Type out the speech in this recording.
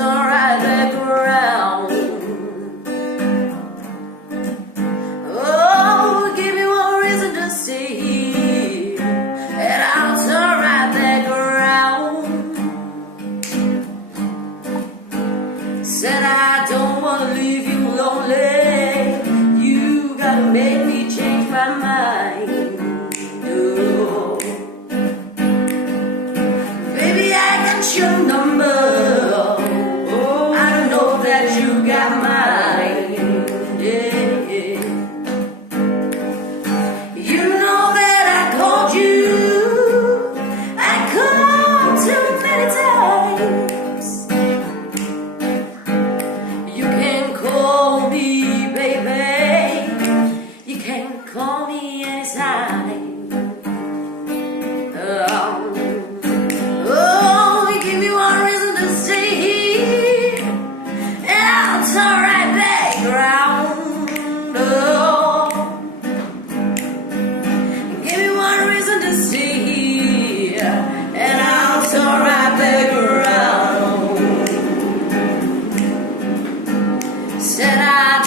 turn right back around. Oh, give me one reason to stay here, and I'll turn right back around. Said I don't wanna leave you lonely. You gotta make me change my mind. Oh. Baby, I got your number. Oh, I know that you got mine. Yeah, yeah. You know that I called you. I called too many times. You can call me, baby. You can call me anytime. Oh, give me one reason to stay here, and I'll turn right back around. Oh, give me one reason to stay here, and I'll turn right back around. Said I